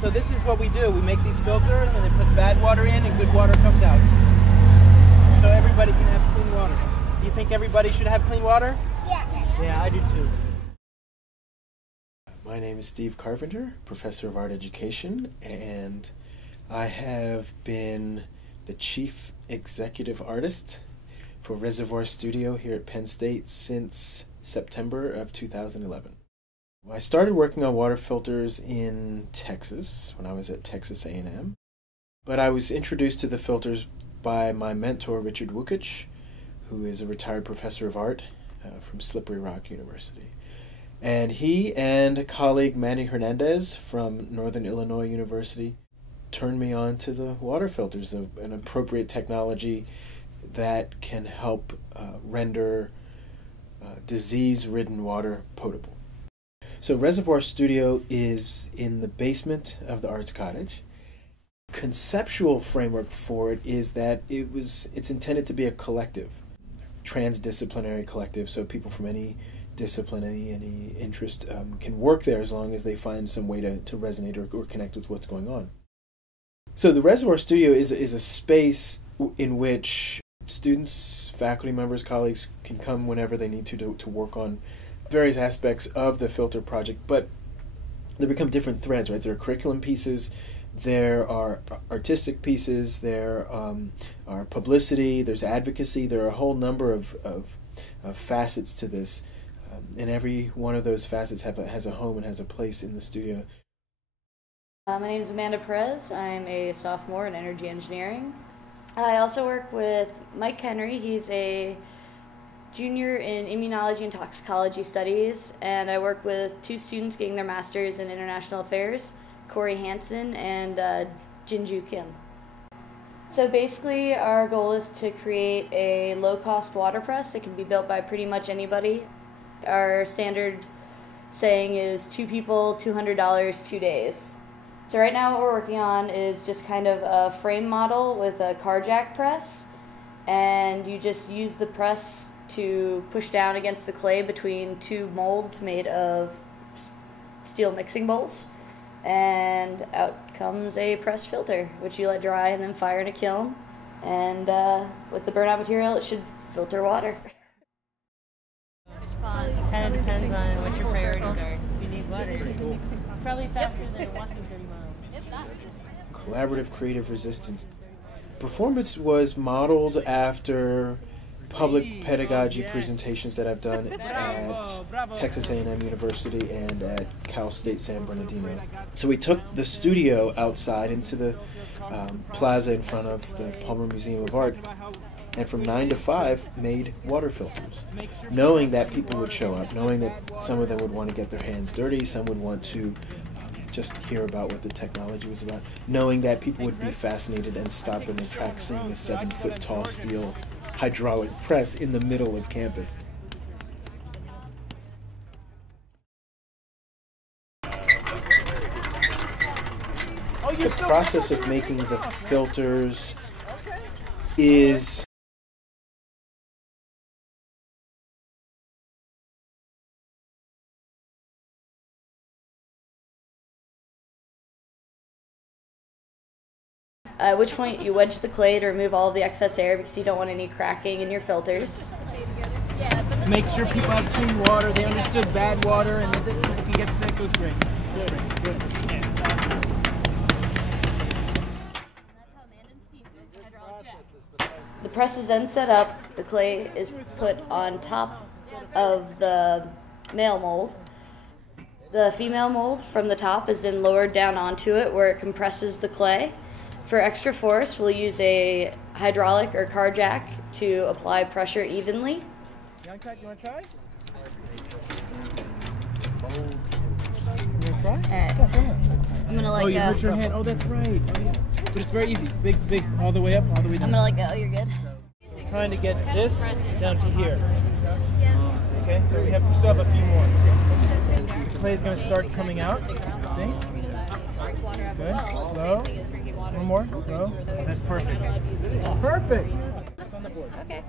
So this is what we do. We make these filters and it puts bad water in and good water comes out. So everybody can have clean water. Do you think everybody should have clean water? Yeah. Yeah, I do too. My name is Steve Carpenter, Professor of Art Education, and I have been the Chief Executive Artist for Reservoir Studio here at Penn State since September of 2011. I started working on water filters in Texas when I was at Texas A&M, but I was introduced to the filters by my mentor, Richard Wukich, who is a retired professor of art from Slippery Rock University. And he and a colleague, Manny Hernandez from Northern Illinois University, turned me on to the water filters, an appropriate technology that can help render disease-ridden water potable. So Reservoir Studio is in the basement of the Arts Cottage. Conceptual framework for it is that it's intended to be a collective, transdisciplinary collective, so people from any discipline, any interest can work there as long as they find some way to resonate or connect with what's going on. So the Reservoir Studio is a space in which students, faculty members, colleagues can come whenever they need to work on various aspects of the filter project, but they become different threads, right? There are curriculum pieces, there are artistic pieces, there are publicity, there's advocacy, there are a whole number of facets to this, and every one of those facets has a home and has a place in the studio. My name is Amanda Perez. I'm a sophomore in energy engineering. I also work with Mike Henry. He's a junior in immunology and toxicology studies, and I work with two students getting their masters in international affairs, Corey Hansen and Jinju Kim. So basically our goal is to create a low-cost water press that can be built by pretty much anybody. Our standard saying is 2 people, $200, 2 days. So right now what we're working on is just kind of a frame model with a car jack press, and you just use the press to push down against the clay between 2 molds made of steel mixing bowls, and out comes a pressed filter, which you let dry and then fire in a kiln, and with the burnout material it should filter water. Kind of depends on what your priorities are. If you need water, probably faster than walking 30 miles. Collaborative creative resistance. Performance was modeled after public pedagogy presentations that I've done at Texas A&M University and at Cal State San Bernardino. So we took the studio outside into the plaza in front of the Palmer Museum of Art, and from 9 to 5 made water filters, knowing that people would show up, knowing that some of them would want to get their hands dirty, some would want to just hear about what the technology was about, knowing that people would be fascinated and stop in their tracks seeing a 7-foot-tall steel hydraulic press in the middle of campus. The process of making the filters is At which point you wedge the clay to remove all of the excess air because you don't want any cracking in your filters. Make sure people have clean water, they understood bad water, and that people can get sick. It was great. It was great. Good. The press is then set up, the clay is put on top of the male mold. The female mold from the top is then lowered down onto it where it compresses the clay. For extra force, we'll use a hydraulic or car jack to apply pressure evenly. You want to try? You want to try? Alright. Yeah, go ahead. I'm gonna let go. Oh, you go. hurt your hand. Oh, that's right. Oh, yeah. But it's very easy. Big, all the way up, all the way down. I'm gonna let go. You're good. Trying to get this down to here. Okay, so we still have a few more. The clay is going to start coming out. See? Good. Slow. One more. Slow. That's perfect. Perfect. Just on the board. Okay.